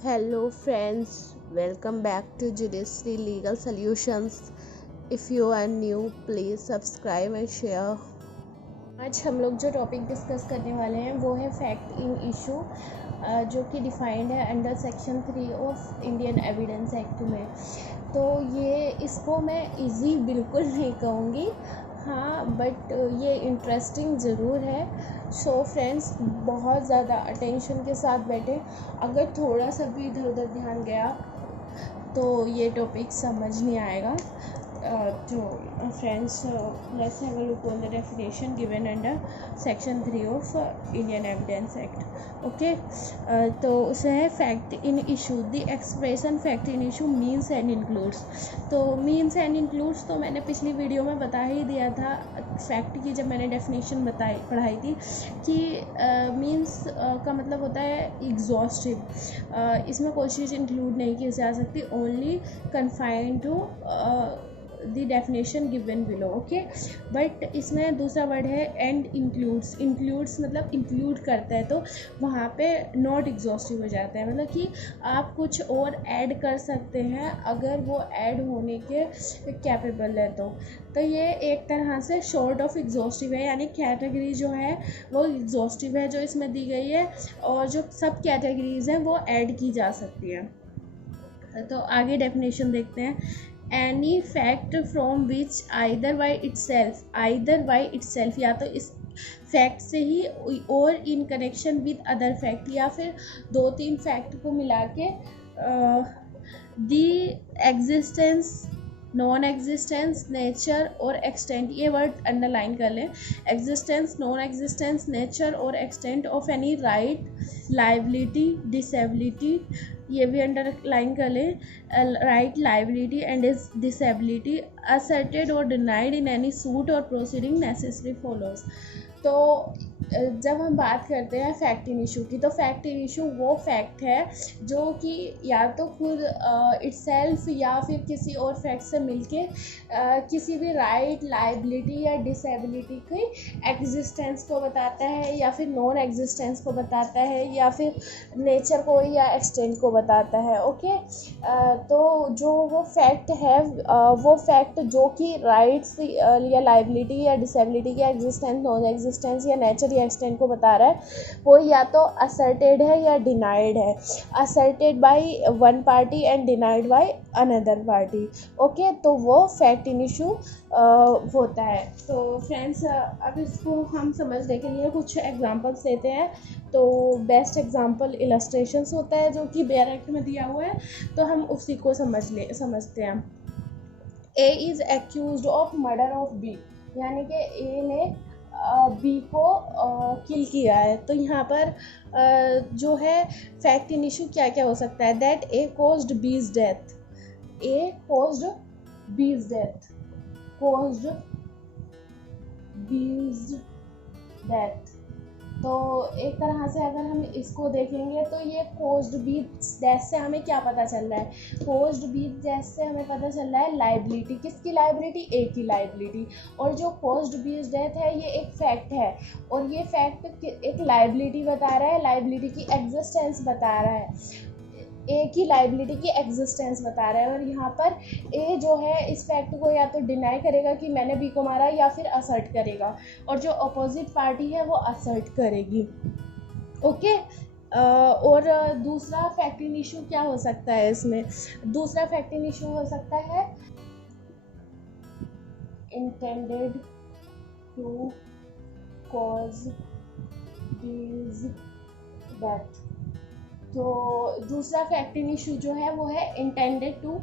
Hello, friends. Welcome back to Judiciary Legal Solutions. If you are new, please subscribe and share. आज हम लोग जो topic discuss करने वाले हैं वो है फैक्ट इन इशू, जो कि डिफाइंड है under section 3 of Indian evidence act में। तो इसको मैं इजी बिल्कुल नहीं कहूँगी, हाँ, बट ये इंटरेस्टिंग ज़रूर है। सो फ्रेंड्स, बहुत ज़्यादा अटेंशन के साथ बैठे। अगर थोड़ा सा भी इधर उधर ध्यान गया तो ये टॉपिक समझ नहीं आएगा। तो friends, let's have a look on the definition given under section 3 of Indian evidence act. Okay, तो उसे है fact in issue. The expression fact in issue means and includes. तो मीन्स एंड इंक्लूड्स तो मैंने पिछली वीडियो में बता ही दिया था फैक्ट की, जब मैंने डेफिनेशन पढ़ाई थी कि मीन्स का मतलब होता है एग्जॉस्टिव। इसमें कोई चीज़ इंक्लूड नहीं की जा सकती, only confined to the definition given below. Okay, but इसमें दूसरा वर्ड है एंड इंक्लूड्स। इंक्लूड्स मतलब इंक्लूड करता है, तो वहाँ पे नॉट एग्जॉस्टिव हो जाता है, मतलब कि आप कुछ और ऐड कर सकते हैं अगर वो ऐड होने के कैपेबल है। तो ये एक तरह से शॉर्ट ऑफ एग्जॉस्टिव है, यानी कैटेगरी जो है वो एग्जॉस्टिव है जो इसमें दी गई है, और जो सब कैटेगरीज हैं वो ऐड की जा सकती हैं। तो आगे डेफिनेशन देखते हैं। Any fact from which either by itself, या तो इस फैक्ट से ही और in connection with other fact, या फिर 2-3 फैक्ट को मिला के दी एग्जिस्टेंस, नॉन एग्जिस्टेंस, नेचर और एक्सटेंट, ये वर्ड अंडरलाइन कर लें। एग्जिस्टेंस, नॉन एग्जिस्टेंस, नेचर और extent of any right, liability, disability, ये भी अंडरलाइन कर लें। Right, liability and disability asserted or denied in any suit और प्रोसीडिंग नेसेसरी फॉलोज। तो जब हम बात करते हैं फैक्ट इन इशू की, तो फैक्ट इन इशू वो फैक्ट है जो कि या तो खुद इटसेल्फ या फिर किसी और फैक्ट से मिलके किसी भी राइट, लाइबिलिटी या डिसेबिलिटी की एग्जिस्टेंस को बताता है, या फिर नॉन एग्जिस्टेंस को बताता है, या फिर नेचर को या एक्सटेंट को बताता है। ओके, तो जो वो फैक्ट है, वो फैक्ट जो कि राइट्स या लाइबिलिटी या डिसेबिलिटी की एग्जिस्टेंस, नॉन एग्जिस्टेंस या नेचर या एक्सटेंट को बता रहा है, वो या तो असर्टेड है या डिनाइड है। Asserted by one party and denied by another party. Okay, तो वो फैक्ट इन इशू होता है। तो फ्रेंड्स, अब इसको हम समझने के लिए कुछ एग्जांपल्स लेते हैं। तो बेस्ट एग्जांपल इलस्ट्रेशंस होता है जो कि बेयर एक्ट में दिया हुआ है, तो हम उसी को समझते हैं। A is accused of murder of B, यानी कि ए ने बी को किल किया है। तो यहाँ पर जो है फैक्ट इन इशू क्या क्या हो सकता है। दैट ए कॉज्ड बीज डेथ, ए कॉज्ड बीज डेथ, कॉज्ड बीज डेथ। तो एक तरह से अगर हम इसको देखेंगे तो ये कॉज्ड बीज डेथ से हमें क्या पता चल रहा है। कॉज्ड बीज डेथ से हमें पता चल रहा है लाइबिलिटी, किसकी लाइबिलिटी, ए की लाइबिलिटी। और जो कॉज्ड बीज डेथ है ये एक फैक्ट है, और ये फैक्ट एक लाइबिलिटी बता रहा है, लाइबिलिटी की एग्जिस्टेंस बता रहा है, ए की लाइबिलिटी की एग्जिस्टेंस बता रहा है। और यहाँ पर ए जो है इस फैक्ट को या तो डिनाई करेगा कि मैंने बी को मारा, या फिर असर्ट करेगा, और जो अपोजिट पार्टी है वो असर्ट करेगी। ओके, और दूसरा फैक्ट इन इशू क्या हो सकता है इसमें। दूसरा फैक्ट इन इशू हो सकता है इंटेंडेड टू कॉज बीज डेथ। तो दूसरा फैक्ट इन इशू जो है वो है इंटेंडेड टू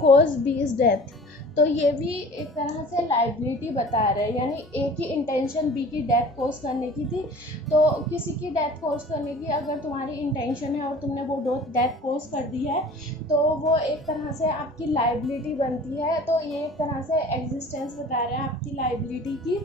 कॉज बीज डेथ। तो ये भी एक तरह से लाइबिलिटी बता रहा है, यानी ए की इंटेंशन बी की डेथ कॉज करने की थी। तो किसी की डेथ कॉज करने की अगर तुम्हारी इंटेंशन है और तुमने वो डेथ कॉज कर दी है, तो वो एक तरह से आपकी लाइबिलिटी बनती है। तो ये एक तरह से एग्जिस्टेंस बता रहा है आपकी लाइबिलिटी की।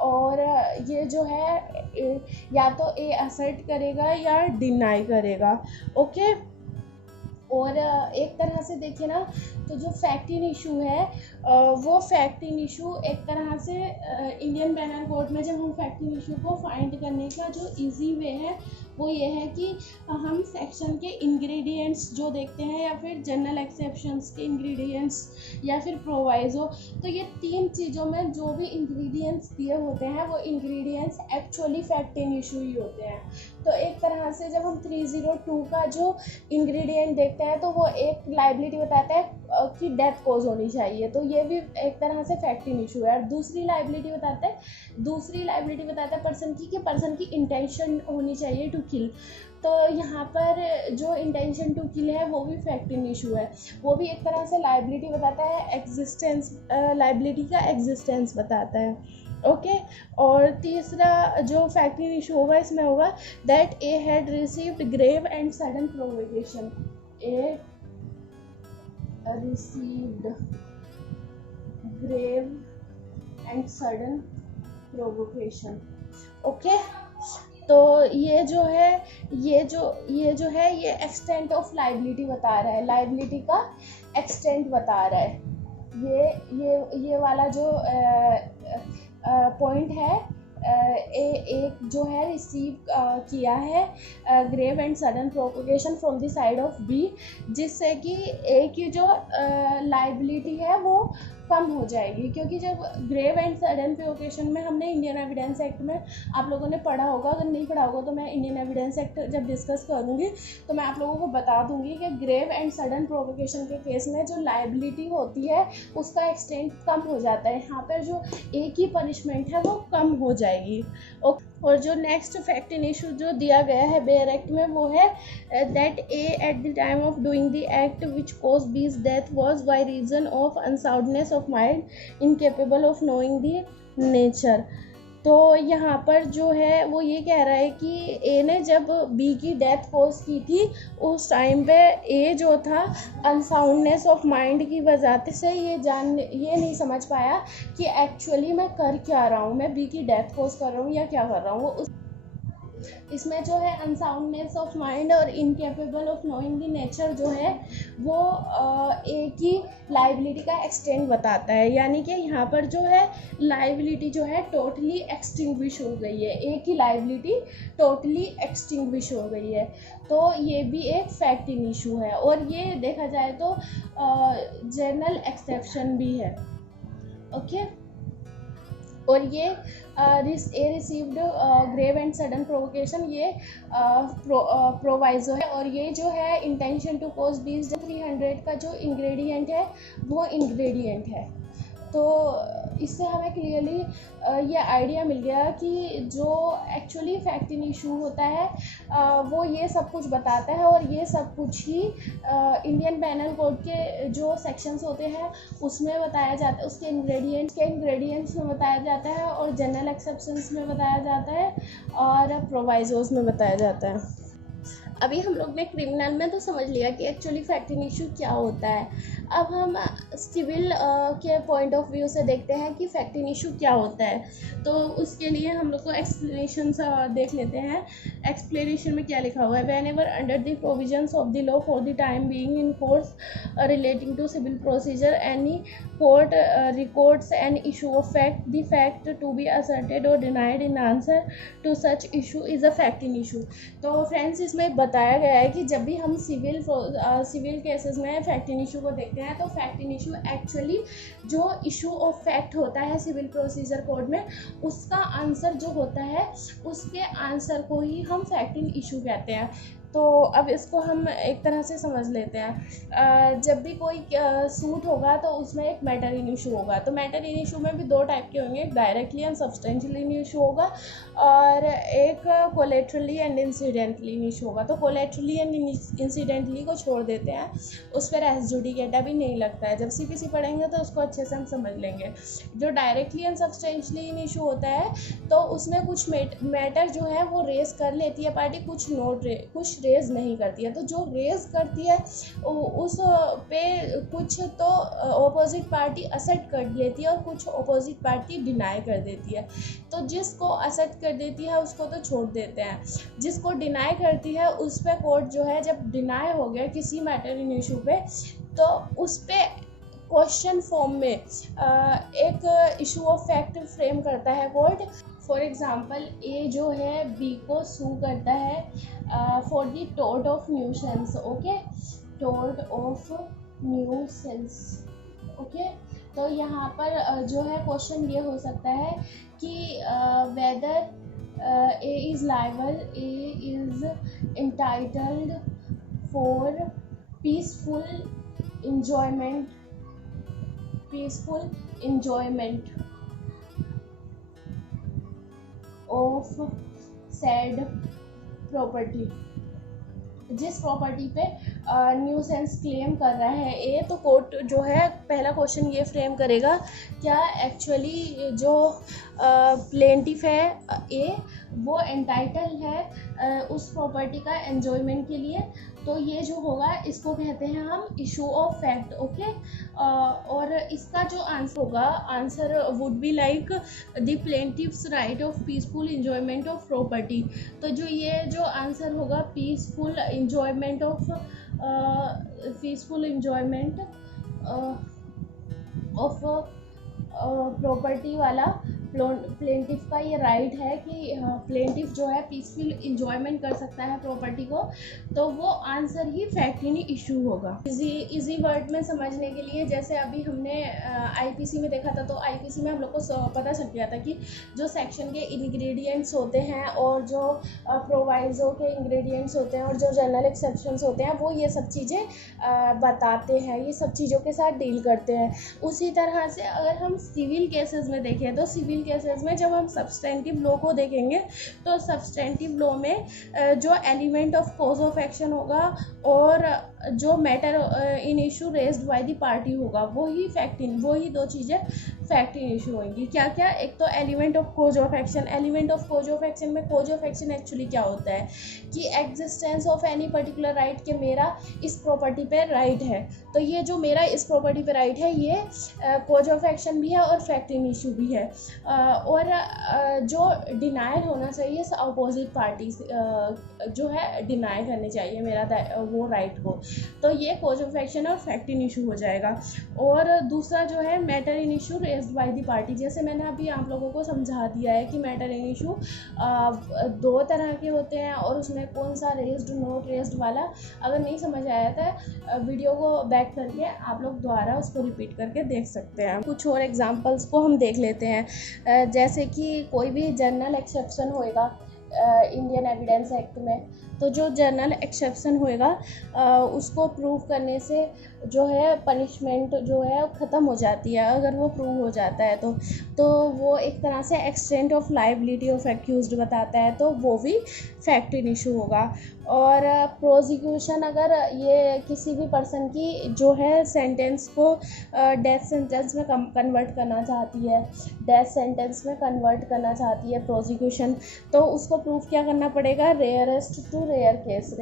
और ये जो है या तो ए असर्ट करेगा या डिनाई करेगा। ओके, और एक तरह से देखिए ना, तो जो फैक्ट इन इशू है वो फैक्ट इन इशू एक तरह से इंडियन पेनल कोड में जब हम फैक्ट इन इशू को फाइंड करने का जो इजी वे है वो ये है कि हम सेक्शन के इंग्रेडिएंट्स जो देखते हैं या फिर जनरल एक्सेप्शंस के इंग्रेडिएंट्स या फिर प्रोवाइजो, तो ये 3 चीज़ों में जो भी इंग्रेडिएंट्स दिए होते हैं वो ingredients actually fact in issue ही होते हैं। तो एक तरह से जब हम 302 का जो इंग्रेडिएंट देखते हैं तो वो एक लाइबिलिटी बताता है कि डेथ कॉज होनी चाहिए, तो ये भी एक तरह से फैक्ट इन इशू है। और दूसरी लाइबिलिटी बताता है पर्सन की, कि पर्सन की इंटेंशन होनी चाहिए टू किल। तो यहाँ पर जो इंटेंशन टू किल है वो भी फैक्ट इन इशू है, वो भी एक तरह से लाइबिलिटी बताता है, एग्जिस्टेंस, लाइबिलिटी का एग्जिस्टेंस बताता है। ओके और तीसरा जो फैक्ट इन इशू होगा इसमें होगा that A had received grave and sudden provocation. A received grave and sudden provocation। Okay तो ये जो है ये एक्सटेंट ऑफ लाइबिलिटी बता रहा है, लाइबिलिटी का एक्सटेंट बता रहा है। ये वाला जो पॉइंट है, एक जो है रिसीव किया है grave and sudden propagation from the side of B, जिससे कि ए की जो लाइबिलिटी है वो कम हो जाएगी। क्योंकि जब ग्रेव एंड सडन प्रोवोकेशन में हमने इंडियन एविडेंस एक्ट में आप लोगों ने पढ़ा होगा, अगर नहीं पढ़ा होगा तो मैं इंडियन एविडेंस एक्ट जब डिस्कस करूँगी तो मैं आप लोगों को बता दूंगी कि ग्रेव एंड सडन प्रोवोकेशन के केस में जो लाइबिलिटी होती है उसका एक्सटेंट कम हो जाता है, यहाँ पर जो एक ही पनिशमेंट है वो कम हो जाएगी। और जो नेक्स्ट फैक्ट इन इशू जो दिया गया है बेयर एक्ट में वो है that A at the time of doing the act which causes death was by reason of unsoundness of mind incapable of knowing the nature. तो यहाँ पर जो है वो ये कह रहा है कि ए ने जब बी की डेथ कॉज की थी उस टाइम पे ए जो था अनसाउंडनेस ऑफ माइंड की वजह से ये नहीं समझ पाया कि एक्चुअली मैं कर क्या रहा हूँ, मैं बी की डेथ कॉज कर रहा हूँ या क्या कर रहा हूँ। इसमें जो है अनसाउंडनेस ऑफ माइंड और incapable of knowing the nature जो है वो एक ही लाइबिलिटी का एक्सटेंड बताता है, यानी कि यहाँ पर जो है लाइबिलिटी जो है टोटली एक्सटिंग्विश हो गई है, एक ही लाइबिलिटी टोटली एक्सटिंग्विश हो गई है। तो ये भी एक फैक्ट इन इशू है और ये देखा जाए तो जनरल एक्सेप्शन भी है। ओके और ये A received grave and sudden provocation ये प्रोवाइजो है, और ये जो है इंटेंशन टू कॉज बीज 300 का जो इंग्रेडिएंट है वो इंग्रेडिएंट है। तो इससे हमें क्लियरली ये आइडिया मिल गया कि जो एक्चुअली फैक्ट इन इशू होता है वो ये सब कुछ बताता है, और ये सब कुछ ही इंडियन पैनल कोड के जो सेक्शंस होते हैं उसमें बताया जाता है, उसके इंग्रेडिएंट्स में बताया जाता है, और जनरल एक्सेप्शंस में बताया जाता है, और प्रोवाइजोस में बताया जाता है। अभी हम लोग ने क्रिमिनल में तो समझ लिया कि एक्चुअली फैक्ट इन इशू क्या होता है। अब हम सिविल के पॉइंट ऑफ व्यू से देखते हैं कि फैक्ट इन इशू क्या होता है। तो उसके लिए हम लोग को एक्सप्लेनेशन देख लेते हैं। एक्सप्लेनेशन में क्या लिखा हुआ है, whenever under the provisions of the law for the time being in force relating to civil procedure any court records an issue of fact, the fact to be asserted or denied in answer to such issue is a fact in issue. तो friends इसमें बताया गया है कि जब भी हम civil cases में फैक्ट इन इशू को देखते हैं तो फैक्ट इन इशू एक्चुअली जो इशू ऑफ फैक्ट होता है सिविल प्रोसीजर कोड में उसका आंसर जो होता है उसके आंसर को ही हम फैक्ट इन इशू कहते हैं। तो अब इसको हम एक तरह से समझ लेते हैं। जब भी कोई सूट होगा तो उसमें एक मैटर इन इशू होगा। तो मैटर इन इशू में भी दो टाइप के होंगे, एक directly and substantially in issue होगा और एक कोलेटरली एंड इंसिडेंटली इन इशू होगा। तो कोलेटरली एंड इंसिडेंटली को छोड़ देते हैं, उस पर एस जुडिकेटा भी नहीं लगता है। जब CPC पढ़ेंगे तो उसको अच्छे से हम समझ लेंगे। जो directly and substantially in issue होता है तो उसमें कुछ मैटर जो है वो रेस कर लेती है पार्टी, कुछ रेज नहीं करती है। तो जो रेज करती है उस पे कुछ तो ऑपोजिट पार्टी एक्सेप्ट कर लेती है और कुछ ऑपोजिट पार्टी डिनाई कर देती है। तो जिसको एक्सेप्ट कर देती है उसको तो छोड़ देते हैं, जिसको डिनाई करती है उस पे कोर्ट जो है जब डिनाई हो गया किसी मैटर इन इशू पे तो उस पे क्वेश्चन फॉर्म में एक इशू ऑफ फैक्ट फ्रेम करता है कोर्ट। फॉर एग्ज़ाम्पल ए जो है बी को सू करता है for the tort of nuisance, okay, tort of nuisance, okay. तो यहाँ पर जो है क्वेश्चन ये हो सकता है कि whether A is liable, A is entitled for peaceful enjoyment of said property। जिस प्रॉपर्टी पे न्यूसेंस क्लेम कर रहा है ए, तो कोर्ट जो है पहला क्वेश्चन ये फ्रेम करेगा, क्या एक्चुअली जो प्लेंटिफ है ए वो एंटाइटल है उस प्रॉपर्टी का एन्जॉयमेंट के लिए। तो ये जो होगा इसको कहते हैं हम इशू ऑफ फैक्ट, ओके। और इसका जो आंसर होगा, answer would be like the plaintiff's right of peaceful enjoyment of property. तो जो ये जो आंसर होगा पीसफुल इंजॉयमेंट ऑफ प्रॉपर्टी वाला प्लेंटिफ का ये राइट है कि प्लेंटिफ जो है पीसफुल इंजॉयमेंट कर सकता है प्रॉपर्टी को, तो वो आंसर ही फैक्ट ही नहीं इशू होगा। इजी वर्ड में समझने के लिए, जैसे अभी हमने आईपीसी में देखा था, तो आईपीसी में हम लोग को पता चल गया था कि जो सेक्शन के इंग्रेडिएंट्स होते हैं और जो प्रोवाइजो के इंग्रेडिएंट्स होते हैं और जो जनरल एक्सेप्शंस होते हैं वो ये सब चीज़ें बताते हैं, ये सब चीज़ों के साथ डील करते हैं। उसी तरह से अगर हम सिविल केसेस में देखें, तो सिविल केसेस में जब हम सब्सटेंटिव लॉ को देखेंगे, तो सब्सटेंटिव लॉ में जो element of cause of action होगा और जो matter in issue raised by the party होगा, वो ही दो चीज़ें फैक्ट इन इशू होंगी। क्या क्या? एक तो element of cause of action. Element of cause of action में कॉज ऑफ एक्शन एक्चुअली क्या होता है कि existence of any particular right के मेरा इस प्रॉपर्टी पे राइट है, तो ये जो मेरा इस प्रॉपर्टी पे राइट है ये कॉज ऑफ एक्शन भी है और फैक्ट इन इशू भी है। और जो डिनाइल होना चाहिए अपोजिट पार्टी जो है डिनाई करनी चाहिए मेरा वो राइट को, तो ये कॉज ऑफ एक्शन और फैक्ट इन इशू हो जाएगा। और दूसरा जो है matter in issue raised by the party. जैसे मैंने अभी आप लोगों को समझा दिया है कि मैटर इन इशू दो तरह के होते हैं और उसमें कौन सा रेज्ड नॉट रेज्ड वाला, अगर नहीं समझ आया था वीडियो को बैक करके आप लोग दोबारा उसको रिपीट करके देख सकते हैं। कुछ और एग्जांपल्स को हम देख लेते हैं, जैसे कि कोई भी जनरल एक्सेप्शन होएगा इंडियन एविडेंस एक्ट में, तो जो जनरल एक्सेप्शन होएगा उसको प्रूव करने से जो है पनिशमेंट जो है ख़त्म हो जाती है। अगर वो प्रूव हो जाता है तो वो एक तरह से extent of liability of accused बताता है, तो वो भी फैक्ट इन इशू होगा। और प्रोसिक्यूशन अगर ये किसी भी पर्सन की जो है सेंटेंस को डेथ सेंटेंस में कन्वर्ट करना चाहती है, प्रोसिक्यूशन, तो उसको प्रूफ क्या करना पड़ेगा? Rarest to rare case.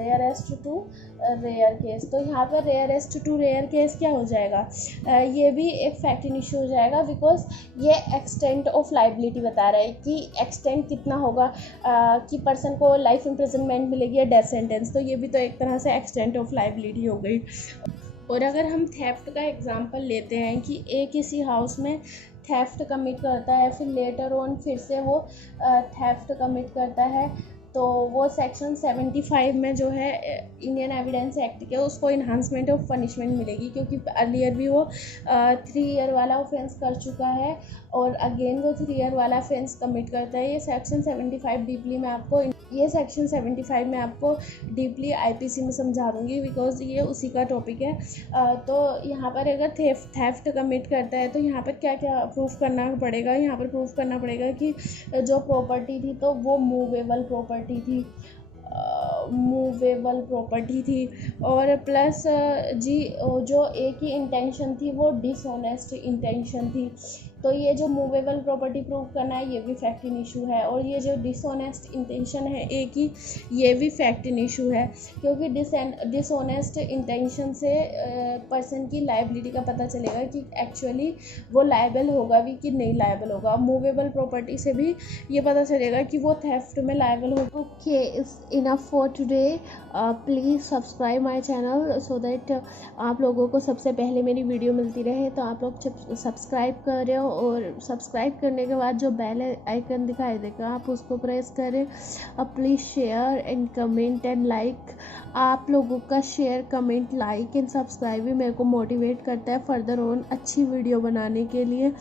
तो यहाँ पर रेयरेस्ट टू रेयर केस क्या हो जाएगा? ये भी एक फैक्ट इन इशू हो जाएगा, बिकॉज ये एक्सटेंट ऑफ लाइबिलिटी बता रहा है कि एक्सटेंट कितना होगा कि पर्सन को लाइफ इम्प्रिजनमेंट मिलेगी या डेथ सेंटेंस, तो ये भी तो एक तरह से एक्सटेंट ऑफ लाइबिलिटी हो गई। और अगर हम थेफ्ट का एग्जांपल लेते हैं कि ए किसी हाउस में थेफ्ट कमिट करता है, फिर लेटर ऑन फिर से वो थेफ्ट कमिट करता है, तो वो सेक्शन 75 में जो है इंडियन एविडेंस एक्ट के उसको इन्हांसमेंट ऑफ पनिशमेंट मिलेगी, क्योंकि अर्लियर भी वो 3 ईयर वाला ऑफेंस कर चुका है और अगेन वो 3 ईयर वाला ऑफेंस कमिट करता है। ये सेक्शन 75 में आपको डीपली आईपीसी में समझा दूँगी, बिकॉज ये उसी का टॉपिक है। तो यहाँ पर अगर थेफ्ट कमिट करता है तो यहाँ पर क्या क्या प्रूफ करना पड़ेगा? यहाँ पर प्रूफ करना पड़ेगा कि जो प्रॉपर्टी थी तो वो मूवेबल प्रॉपर्टी थी और प्लस जो ए की इंटेंशन थी वो डिसऑनेस्ट इंटेंशन थी। तो ये जो मूवेबल प्रॉपर्टी प्रूव करना है ये भी फैक्ट इन इशू है, और ये जो डिसऑनेस्ट इंटेंशन है ए की ये भी फैक्ट इन इशू है, क्योंकि डिसऑनेस्ट इंटेंशन से पर्सन की लायबिलिटी का पता चलेगा कि एक्चुअली वो लायबल होगा भी कि नहीं लायबल होगा। मूवेबल प्रॉपर्टी से भी ये पता चलेगा कि वो थेफ्ट में लायबल होगा। Okay, it's enough for today. Please subscribe my channel so that आप लोगों को सबसे पहले मेरी वीडियो मिलती रहे। तो आप लोग सब्सक्राइब कर रहे हो और सब्सक्राइब करने के बाद जो बेल आइकन दिखाई देगा आप उसको प्रेस करें। Please share and comment and like. आप लोगों का share, comment, like and subscribe भी मेरे को मोटिवेट करता है फर्दर ऑन अच्छी वीडियो बनाने के लिए।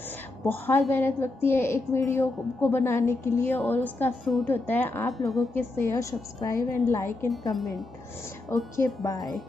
बहुत मेहनत लगती है एक वीडियो को बनाने के लिए और उसका फ्रूट होता है आप लोगों के share, subscribe and like and comment. Okay, bye.